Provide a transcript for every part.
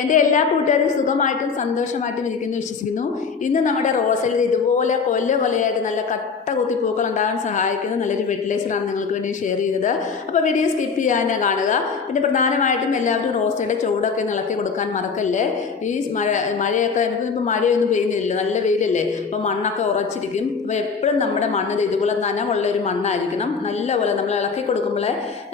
എൻ്റെ എല്ലാ കൂട്ടുകാരും സുഖമായിട്ടും സന്തോഷമായിട്ടും ഇരിക്കുന്നു വിശ്വസിക്കുന്നു. ഇന്ന് നമ്മുടെ റോസയിൽ ഇതുപോലെ കൊലയായിട്ട് നല്ല കട്ട കുത്തി പൂക്കൾ ഉണ്ടാകാൻ സഹായിക്കുന്ന നല്ലൊരു ഫെർട്ടിലൈസറാണ് നിങ്ങൾക്ക് വേണ്ടി ഷെയർ ചെയ്തത്. അപ്പോൾ വീഡിയോ സ്കിപ്പ് ചെയ്യാതെ കാണുക. പിന്നെ പ്രധാനമായിട്ടും എല്ലാവരും റോസയുടെ ചൂടൊക്കെ ഇളക്കി കൊടുക്കാൻ മറക്കല്ലേ. ഈ മഴയൊക്കെ ഇപ്പോൾ മഴയൊന്നും പെയ്യുന്നില്ല, നല്ല വെയിലല്ലേ, അപ്പോൾ മണ്ണൊക്കെ ഉറച്ചിരിക്കും. അപ്പോൾ എപ്പോഴും നമ്മുടെ മണ്ണ് ഇതുപോലെ നനവുള്ള ഒരു മണ്ണായിരിക്കണം. നല്ലപോലെ നമ്മൾ ഇളക്കി കൊടുക്കുമ്പോൾ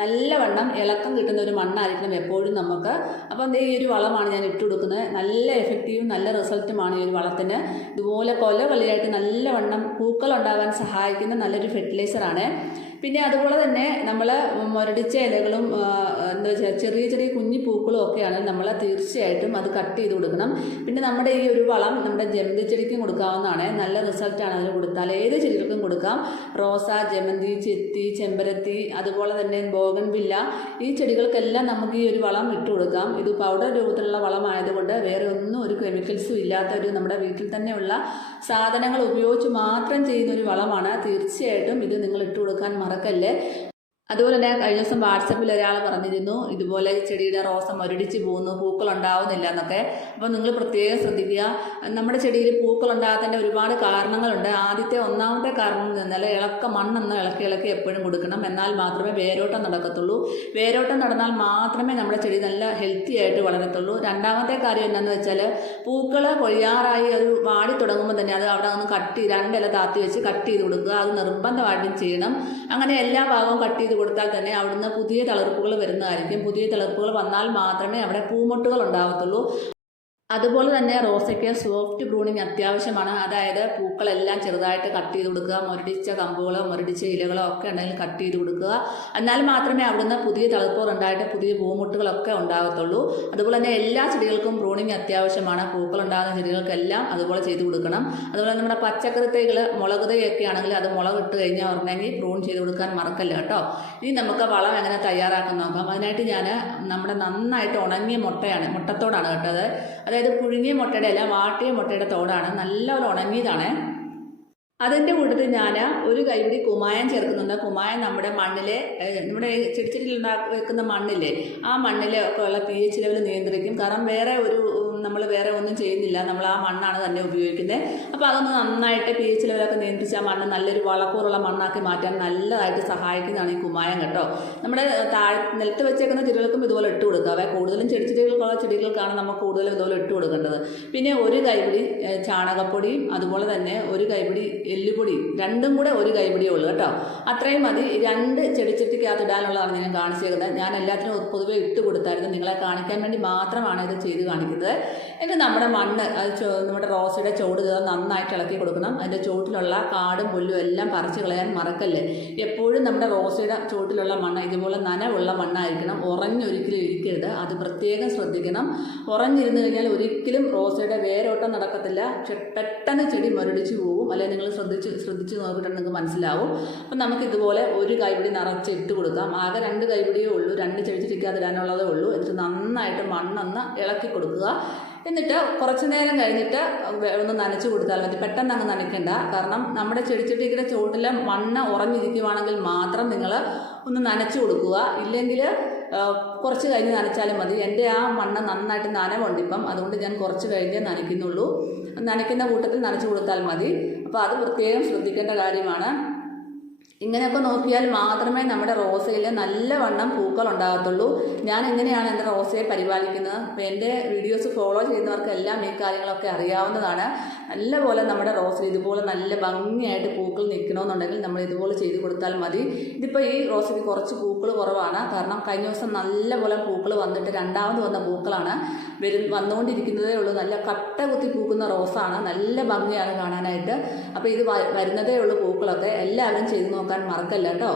നല്ലവണ്ണം ഇളക്കം കിട്ടുന്ന ഒരു മണ്ണായിരിക്കണം എപ്പോഴും നമുക്ക്. അപ്പോൾ ഈ ഒരു വളമാണ് ഞാൻ ഇട്ട് കൊടുക്കുന്നത്. നല്ല എഫക്റ്റീവും നല്ല റിസൾട്ടുമാണ് ഈ ഒരു വളത്തിന്. ഇതുപോലെ കൊലയായിട്ട് നല്ലവണ്ണം പൂക്കൾ ഉണ്ടാകാൻ സഹായിക്കുന്ന നല്ലൊരു ഫെർട്ടിലൈസറാണ്. പിന്നെ അതുപോലെ തന്നെ നമ്മൾ മുരടിച്ച ഇലകളും എന്താ വെച്ചാൽ ചെറിയ കുഞ്ഞു പൂക്കളും ഒക്കെയാണ് നമ്മൾ തീർച്ചയായിട്ടും അത് കട്ട് ചെയ്ത് കൊടുക്കണം. പിന്നെ നമ്മുടെ ഈ ഒരു വളം നമ്മുടെ ജമന്തി ചെടിക്കും കൊടുക്കാവുന്നതാണ്. നല്ല റിസൾട്ടാണ് അതിന് കൊടുത്താൽ. ഏത് ചെടികൾക്കും കൊടുക്കാം. റോസ, ജമന്തി, ചെത്തി, ചെമ്പരത്തി, അതുപോലെ തന്നെ ബോഗൺവില്ല, ഈ ചെടികൾക്കെല്ലാം നമുക്ക് ഈ ഒരു വളം ഇട്ട് കൊടുക്കാം. ഇത് പൗഡർ രൂപത്തിലുള്ള വളമായതുകൊണ്ട് വേറെ ഒന്നും ഒരു കെമിക്കൽസും ഇല്ലാത്ത ഒരു നമ്മുടെ വീട്ടിൽ തന്നെയുള്ള സാധനങ്ങൾ ഉപയോഗിച്ച് മാത്രം ചെയ്യുന്ന ഒരു വളമാണ്. തീർച്ചയായിട്ടും ഇത് നിങ്ങൾ ഇട്ട് കൊടുക്കാൻ മറക്കല്ലേ. അതുപോലെ തന്നെ കഴിഞ്ഞ ദിവസം വാട്സപ്പിൽ ഒരാൾ പറഞ്ഞിരുന്നു ഇതുപോലെ ചെടിയുടെ റോസ മുരടിച്ച് പോകുന്നു, പൂക്കൾ ഉണ്ടാവുന്നില്ല എന്നൊക്കെ. അപ്പോൾ നിങ്ങൾ പ്രത്യേകം ശ്രദ്ധിക്കുക. നമ്മുടെ ചെടിയിൽ പൂക്കൾ ഉണ്ടാകാത്തതിൻ്റെ ഒരുപാട് കാരണങ്ങളുണ്ട്. ഒന്നാമത്തെ കാരണം എന്ന് പറഞ്ഞാൽ മണ്ണൊന്ന് ഇളക്കി എപ്പോഴും കൊടുക്കണം. എന്നാൽ മാത്രമേ വേരോട്ടം നടക്കത്തുള്ളൂ. വേരോട്ടം നടന്നാൽ മാത്രമേ നമ്മുടെ ചെടി നല്ല ഹെൽത്തി ആയിട്ട് വളരത്തുള്ളൂ. രണ്ടാമത്തെ കാര്യം എന്താണെന്ന് വെച്ചാൽ പൂക്കൾ കൊഴിയാറായി അത് വാടി തുടങ്ങുമ്പോൾ തന്നെ അത് അവിടെ ഒന്ന് രണ്ടില താത്തി വെച്ച് കട്ട് ചെയ്ത് കൊടുക്കുക. അത് നിർബന്ധമായിട്ടും ചെയ്യണം. അങ്ങനെ എല്ലാ ഭാഗവും കട്ട് ചെയ്ത് കൊടുത്താൽ തന്നെ അവിടുന്ന് പുതിയ തളിർപ്പുകൾ വരുന്നതായിരിക്കും. പുതിയ തളിർപ്പുകൾ വന്നാൽ മാത്രമേ അവിടെ പൂമൊട്ടുകൾ ഉണ്ടാകത്തുള്ളൂ. അതുപോലെ തന്നെ റോസയ്ക്ക് സോഫ്റ്റ് പ്രൂണിങ് അത്യാവശ്യമാണ്. അതായത് പൂക്കളെല്ലാം ചെറുതായിട്ട് കട്ട് ചെയ്ത് കൊടുക്കുക. മുരടിച്ച കമ്പുകളോ മുരടിച്ച ഇലകളോ ഒക്കെ ഉണ്ടെങ്കിൽ കട്ട് ചെയ്ത് കൊടുക്കുക. എന്നാൽ മാത്രമേ അവിടുന്ന് പുതിയ തളിർപ്പുകൾ ഉണ്ടായിട്ട് പുതിയ പൂമുട്ടുകളൊക്കെ ഉണ്ടാകത്തുള്ളൂ. അതുപോലെ തന്നെ എല്ലാ ചെടികൾക്കും പ്രൂണിങ് അത്യാവശ്യമാണ്. പൂക്കൾ ഉണ്ടാകുന്ന ചെടികൾക്കെല്ലാം അതുപോലെ ചെയ്ത് കൊടുക്കണം. അതുപോലെ നമ്മുടെ പച്ചക്കറി തൈകൾ, മുളക് തൈയൊക്കെ ആണെങ്കിൽ അത് മുളക് ഇട്ട് കഴിഞ്ഞാൽ ഉടനെങ്കിൽ പ്രൂൺ ചെയ്ത് കൊടുക്കാൻ മറക്കല്ല കേട്ടോ. ഇനി നമുക്ക് വളം എങ്ങനെ തയ്യാറാക്കാൻ നോക്കാം. അതിനായിട്ട് ഞാൻ നമ്മുടെ നന്നായിട്ട് ഉണങ്ങിയ മുട്ടത്തോടാണ് കേട്ടത്. അതായത് പുഴുങ്ങിയ മുട്ടയുടെ അല്ല, വാട്ടിയ മുട്ടയുടെ തോടാണ്. നല്ലപോലെ ഉണങ്ങിയതാണ്. അതിൻ്റെ കൂട്ടത്തിൽ ഞാൻ ഒരു കൈപിടി കുമ്മായം ചേർക്കുന്നുണ്ട്. കുമ്മായം നമ്മുടെ മണ്ണിലെ നമ്മുടെ ചെടിച്ചെടിയിൽ വെക്കുന്ന മണ്ണില്ലേ, ആ മണ്ണിലൊക്കെ ഉള്ള pH ലെവൽ നിയന്ത്രിക്കും. കാരണം നമ്മൾ വേറെ ഒന്നും ചെയ്യുന്നില്ല, നമ്മൾ ആ മണ്ണാണ് തന്നെ ഉപയോഗിക്കുന്നത്. അപ്പോൾ അതൊന്ന് നന്നായിട്ട് pH ലെവലൊക്കെ നിയന്ത്രിച്ച് ആ മണ്ണ് നല്ലൊരു വളക്കൂറുള്ള മണ്ണാക്കി മാറ്റാൻ നല്ലതായിട്ട് സഹായിക്കുന്നതാണ് ഈ കുമ്മായം കേട്ടോ. നമ്മുടെ നിലത്ത് വെച്ചേക്കുന്ന ചെടികൾക്കും ഇതുപോലെ ഇട്ട് കൊടുക്കുക. കൂടുതലും ചെടികൾക്കാണ് നമുക്ക് കൂടുതലും ഇതുപോലെ ഇട്ട് കൊടുക്കേണ്ടത്. പിന്നെ ഒരു കൈപിടി ചാണകപ്പൊടിയും അതുപോലെ തന്നെ ഒരു കൈപിടി എല്ലുപൊടി, രണ്ടും കൂടെ ഒരു കൈപിടിയേ ഉള്ളൂ കേട്ടോ. അത്രയും മതി. 2 ചെടിച്ചട്ടിക്കകത്ത് ഇടാനുള്ളതാണ് ഞാൻ കാണിച്ചേക്കുന്നത്. ഞാൻ എല്ലാത്തിനും പൊതുവെ ഇട്ട് കൊടുത്തായിരുന്നു. നിങ്ങളെ കാണിക്കാൻ വേണ്ടി മാത്രമാണ് ഇത് ചെയ്ത് കാണിക്കുന്നത്. എന്നിട്ട് നമ്മുടെ മണ്ണ് നമ്മുടെ റോസയുടെ ചോട് നന്നായിട്ട് ഇളക്കി കൊടുക്കണം. അതിൻ്റെ ചോട്ടിലുള്ള കാടും പുല്ലും എല്ലാം പറിച്ച് കളയാൻ മറക്കല്ലേ. എപ്പോഴും നമ്മുടെ റോസയുടെ ചോട്ടിലുള്ള മണ്ണ് ഇതുപോലെ നനവുള്ള മണ്ണായിരിക്കണം. ഒരിക്കലും ഇരിക്കരുത്. അത് പ്രത്യേകം ശ്രദ്ധിക്കണം. ഉറഞ്ഞിരുന്ന് കഴിഞ്ഞാൽ ഒരിക്കലും റോസയുടെ വേരോട്ടം നടക്കത്തില്ല. പെട്ടെന്ന് ചെടി മുരടിച്ച് പോകും. അല്ലെങ്കിൽ നിങ്ങൾ ശ്രദ്ധിച്ച് നോക്കിയിട്ട് നിങ്ങൾക്ക് മനസ്സിലാവും. അപ്പം നമുക്ക് ഇതുപോലെ ഒരു കൈപിടി നിറച്ച് ഇട്ട് കൊടുക്കാം. ആകെ 2 കൈപിടിയേ ഉള്ളൂ. 2 ചെടിച്ചട്ടിക്കകത്ത് ഇടാനുള്ളതേ ഉള്ളൂ. എന്നിട്ട് നന്നായിട്ട് മണ്ണൊന്ന് ഇളക്കി കൊടുക്കുക. എന്നിട്ട് കുറച്ച് നേരം കഴിഞ്ഞിട്ട് ഒന്ന് നനച്ച് കൊടുത്താൽ മതി. പെട്ടെന്ന് അങ്ങ് നനയ്ക്കണ്ട. കാരണം നമ്മുടെ ചെടിച്ചട്ടിയുടെ ചുവട്ടിലെ മണ്ണ് ഉറഞ്ഞിരിക്കുവാണെങ്കിൽ മാത്രം നിങ്ങൾ ഒന്ന് നനച്ച് കൊടുക്കുക. ഇല്ലെങ്കിൽ കുറച്ച് കഴിഞ്ഞ് നനച്ചാലും മതി. എൻ്റെ ആ മണ്ണ് നന്നായിട്ട് നനവുണ്ട് ഇപ്പം, അതുകൊണ്ട് ഞാൻ കുറച്ച് കഴിഞ്ഞേ നനയ്ക്കുന്നുള്ളൂ. നനയ്ക്കുന്ന കൂട്ടത്തിൽ നനച്ച് കൊടുത്താൽ മതി. അപ്പോൾ അത് പ്രത്യേകം ശ്രദ്ധിക്കേണ്ട കാര്യമാണ്. ഇങ്ങനെയൊക്കെ നോക്കിയാൽ മാത്രമേ നമ്മുടെ റോസയിൽ നല്ലവണ്ണം പൂക്കൾ ഉണ്ടാകത്തുള്ളൂ. ഞാൻ എങ്ങനെയാണ് എൻ്റെ റോസയെ പരിപാലിക്കുന്നത്. അപ്പോൾ എൻ്റെ വീഡിയോസ് ഫോളോ ചെയ്യുന്നവർക്കെല്ലാം ഈ കാര്യങ്ങളൊക്കെ അറിയാവുന്നതാണ്. നല്ലപോലെ നമ്മുടെ റോസയിൽ ഇതുപോലെ നല്ല ഭംഗിയായിട്ട് പൂക്കൾ നിൽക്കണമെന്നുണ്ടെങ്കിൽ നമ്മൾ ഇതുപോലെ ചെയ്ത് കൊടുത്താൽ മതി. ഇതിപ്പോൾ ഈ റോസയ്ക്ക് കുറച്ച് പൂക്കൾ കുറവാണ്. കാരണം കഴിഞ്ഞ ദിവസം നല്ലപോലെ പൂക്കൾ വന്നിട്ട് രണ്ടാമത് വന്ന പൂക്കളാണ് വന്നുകൊണ്ടിരിക്കുന്നതേ ഉള്ളൂ. നല്ല കട്ട കുത്തി പൂക്കുന്ന റോസാണ്. നല്ല ഭംഗിയാണ് കാണാനായിട്ട്. അപ്പോൾ ഇത് വരുന്നതേ ഉള്ളൂ പൂക്കളൊക്കെ. എല്ലാവരും ചെയ്ത് നോക്കാൻ മറക്കല്ല കേട്ടോ.